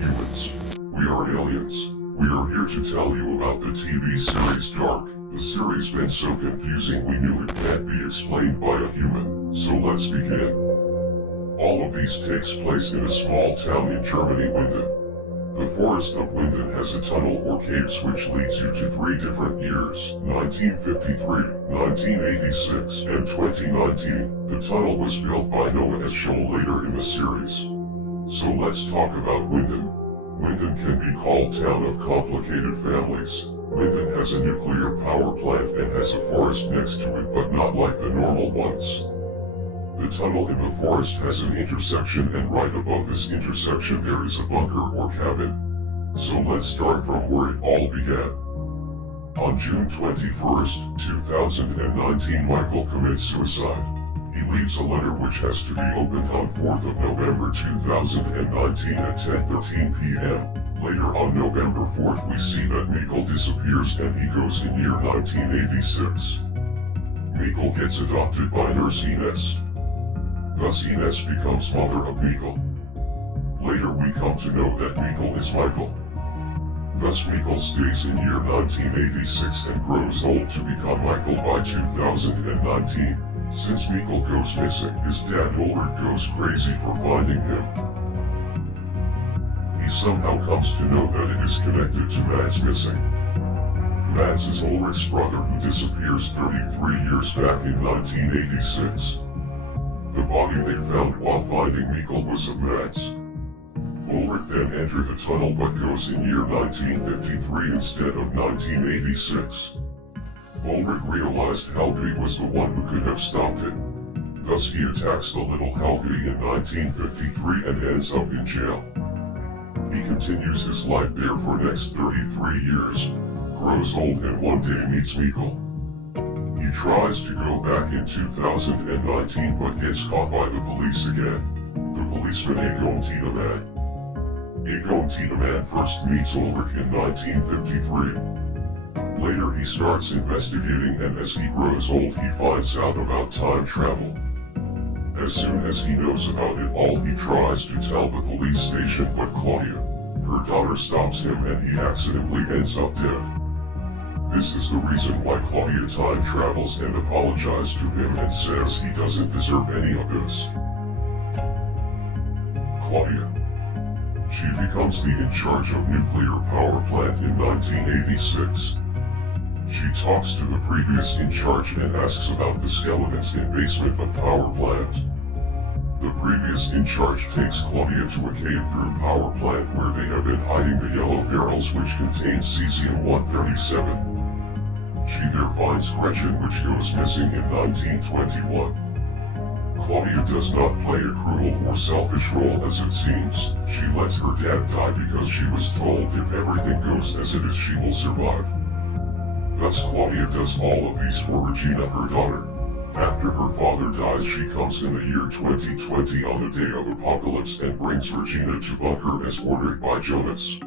humans. We are aliens. We are here to tell you about the TV series Dark. The series been so confusing we knew it can't be explained by a human, so let's begin. All of these takes place in a small town in Germany, Winden. The forest of Winden has a tunnel or caves which leads you to 3 different years, 1953, 1986, and 2019. The tunnel was built by Noah as shown later in the series. So let's talk about Winden. Winden can be called town of complicated families. Winden has a nuclear power plant and has a forest next to it, but not like the normal ones. The tunnel in the forest has an intersection, and right above this intersection there is a bunker or cabin. So let's start from where it all began. On June 21st, 2019, Michael commits suicide. He leaves a letter which has to be opened on 4th of November 2019 at 10:13 p.m. Later on November 4th we see that Michael disappears and he goes in year 1986. Michael gets adopted by nurse Ines. Thus Ines becomes mother of Michael. Later we come to know that Michael is Michael. Thus Michael stays in year 1986 and grows old to become Michael by 2019. Since Michael goes missing, his dad Ulrich goes crazy for finding him. He somehow comes to know that it is connected to Mads missing. Mads is Ulrich's brother who disappears 33 years back in 1986. The body they found while finding Michael was of Mads. Ulrich then entered the tunnel but goes in year 1953 instead of 1986. Ulrich realized Helge was the one who could have stopped it. Thus he attacks the little Helge in 1953 and ends up in jail. He continues his life there for next 33 years, grows old and one day meets Michael. He tries to go back in 2019 but gets caught by the police again. The policeman Egon Tiedemann. Egon Tiedemann first meets Ulrich in 1953. Later he starts investigating, and as he grows old he finds out about time travel. As soon as he knows about it all he tries to tell the police station, but Claudia, her daughter, stops him and he accidentally ends up dead. This is the reason why Claudia time travels and apologizes to him and says he doesn't deserve any of this. Claudia. She becomes the in charge of nuclear power plant in 1986. She talks to the previous in charge and asks about the skeletons in basement of power plant. The previous in charge takes Claudia to a cave through power plant where they have been hiding the yellow barrels which contain cesium-137. She there finds Gretchen, which goes missing in 1921. Claudia does not play a cruel or selfish role as it seems. She lets her dad die because she was told if everything goes as it is she will survive. Thus Claudia does all of these for Regina, her daughter. After her father dies she comes in the year 2020 on the day of apocalypse and brings Regina to bunker as ordered by Jonas.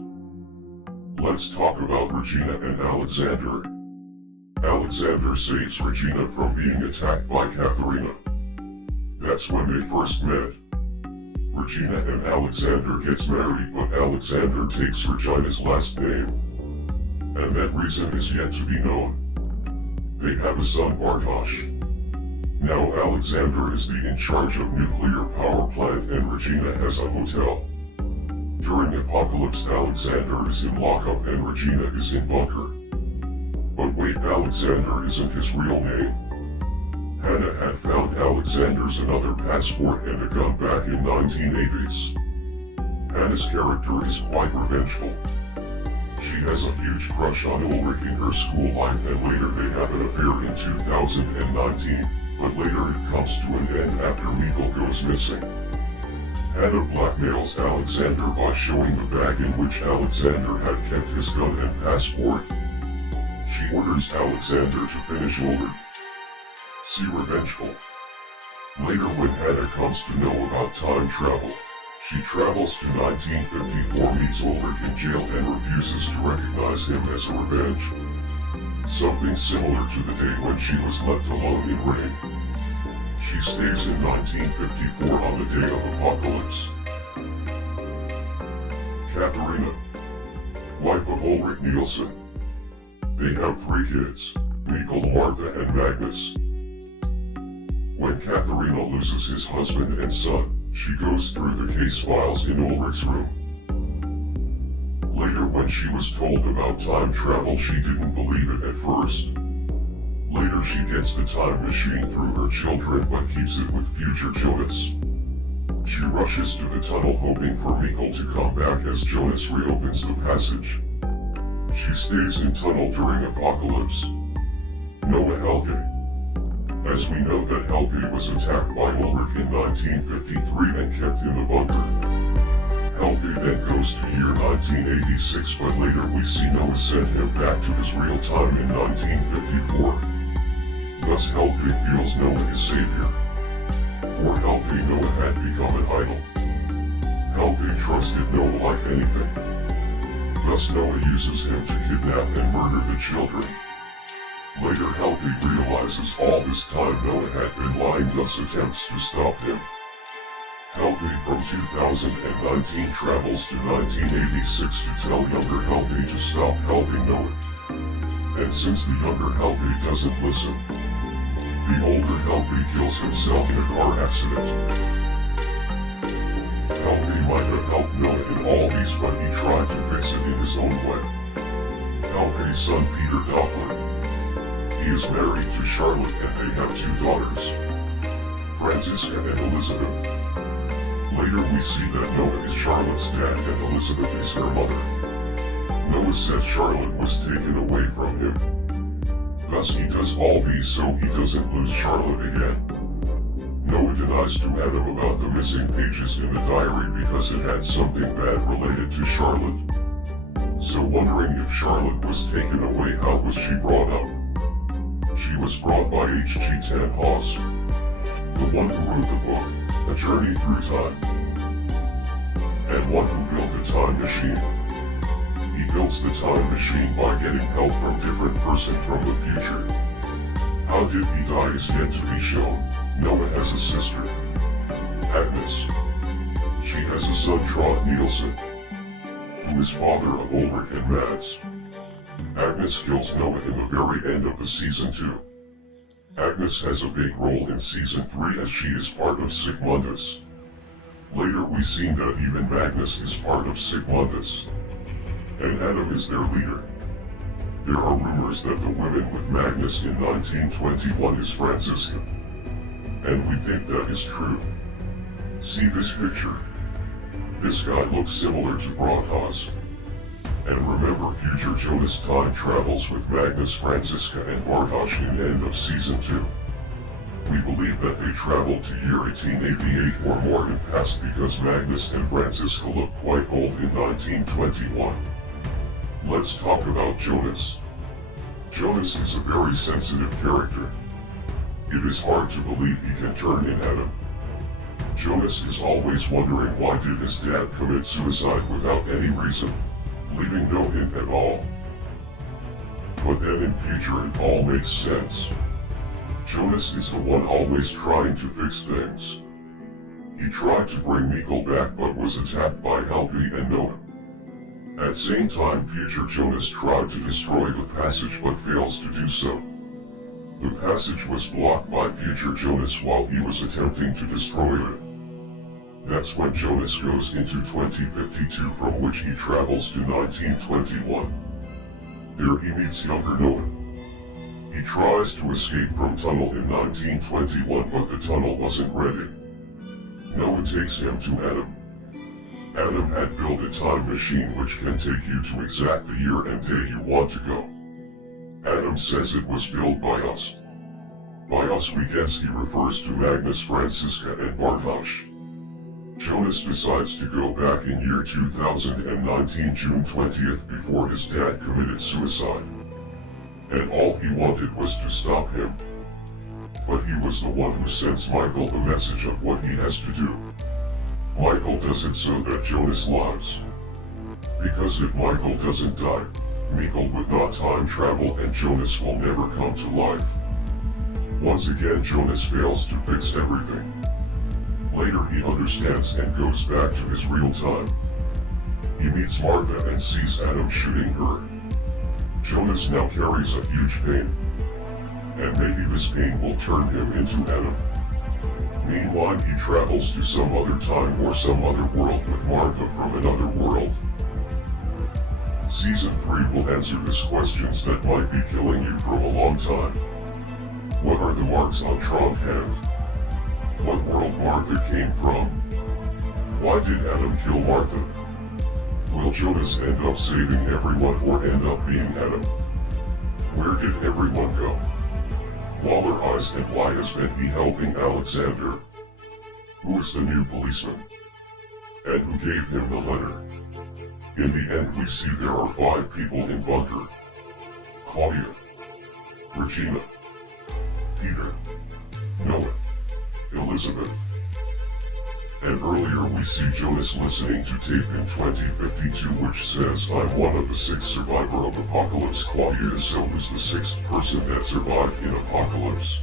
Let's talk about Regina and Alexander. Alexander saves Regina from being attacked by Katharina. That's when they first met. Regina and Alexander gets married, but Alexander takes Regina's last name. And that reason is yet to be known. They have a son, Bartosz. Now Alexander is the in charge of nuclear power plant and Regina has a hotel. During apocalypse Alexander is in lockup and Regina is in bunker. But wait, Alexander isn't his real name. Hannah had found Alexander's another passport and a gun back in 1980s. Hannah's character is quite revengeful. She has a huge crush on Ulrich in her school life and later they have an affair in 2019, but later it comes to an end after Michael goes missing. Hannah blackmails Alexander by showing the bag in which Alexander had kept his gun and passport. She orders Alexander to finish Ulrich. See revengeful. Later when Hannah comes to know about time travel, she travels to 1954, meets Ulrich in jail and refuses to recognize him as a revenge. Something similar to the day when she was left alone in rain. She stays in 1954 on the day of apocalypse. Katharina, wife of Ulrich Nielsen. They have 3 kids, Mikkel, Martha and Magnus. When Katharina loses his husband and son, she goes through the case files in Ulrich's room. Later, when she was told about time travel, she didn't believe it at first. Later she gets the time machine through her children but keeps it with future Jonas. She rushes to the tunnel hoping for Mikkel to come back as Jonas reopens the passage. She stays in tunnel during apocalypse. Noah Helge. As we know that Helge was attacked by Ulrich in 1953 and kept in the bunker. Helge then goes to year 1986, but later we see Noah send him back to his real time in 1954. Thus Helge feels Noah is savior. For Helge, Noah had become an idol. Helge trusted Noah like anything. Thus Noah uses him to kidnap and murder the children. Later Helge realizes all this time Noah had been lying, thus attempts to stop him. Helge from 2019 travels to 1986 to tell younger Helge to stop helping Noah. And since the younger Helge doesn't listen, the older Helge kills himself in a car accident. Helge might have helped Noah in all these, but he tried to fix it in his own way. Helge's son Peter Doppler. He is married to Charlotte and they have 2 daughters, Franziska and Elizabeth. Later we see that Noah is Charlotte's dad and Elizabeth is her mother. Noah says Charlotte was taken away from him. Thus he does all these so he doesn't lose Charlotte again. Noah denies to Adam about the missing pages in the diary because it had something bad related to Charlotte. So wondering if Charlotte was taken away, how was she brought up? She was brought by H.G. Tannhaus, the one who wrote the book, A Journey Through Time, and one who built the time machine. He builds the time machine by getting help from different person from the future. How did he die is yet to be shown. Noah has a sister, Agnes. She has a son, Trond Nielsen, who is father of Ulrich and Mads. Agnes kills Noah in the very end of the season 2. Agnes has a big role in season 3 as she is part of Sigmundus. Later we see that even Magnus is part of Sigmundus, and Adam is their leader. There are rumors that the woman with Magnus in 1921 is Franziska, and we think that is true. See this picture. This guy looks similar to Tannhaus. And remember, future Jonas time travels with Magnus, Franziska and Bartosz in end of season 2. We believe that they traveled to year 1888 or more in past because Magnus and Franziska look quite old in 1921. Let's talk about Jonas. Jonas is a very sensitive character. It is hard to believe he can turn in Adam. Jonas is always wondering why did his dad commit suicide without any reason, leaving no hint at all. But then in future it all makes sense. Jonas is the one always trying to fix things. He tried to bring Mikkel back but was attacked by Helge and Noah. At same time future Jonas tried to destroy the passage but fails to do so. The passage was blocked by future Jonas while he was attempting to destroy it. That's when Jonas goes into 2052 from which he travels to 1921. There he meets younger Noah. He tries to escape from tunnel in 1921 but the tunnel wasn't ready. Noah takes him to Adam. Adam had built a time machine which can take you to exact the year and day you want to go. Adam says it was built by us. By us we guess he refers to Magnus, Franziska and Bartosz. Jonas decides to go back in year 2019 June 20th before his dad committed suicide. And all he wanted was to stop him. But he was the one who sends Michael the message of what he has to do. Michael does it so that Jonas lives. Because if Michael doesn't die, Mikkel would not time travel and Jonas will never come to life. Once again Jonas fails to fix everything. Later he understands and goes back to his real time. He meets Martha and sees Adam shooting her. Jonas now carries a huge pain. And maybe this pain will turn him into Adam. Meanwhile, he travels to some other time or some other world with Martha from another world. Season 3 will answer these questions that might be killing you for a long time. What are the marks on Tron's hand? What world Martha came from? Why did Adam kill Martha? Will Jonas end up saving everyone or end up being Adam? Where did everyone go? Waller eyes, and why has been he helping Alexander? Who is the new policeman? And who gave him the letter? In the end we see there are 5 people in bunker. Claudia, Regina, Peter, Noah, Elizabeth. And earlier we see Jonas listening to tape in 2052 which says, I'm one of the 6 survivor of Apocalypse. Claudia is so who's the 6th person that survived in Apocalypse.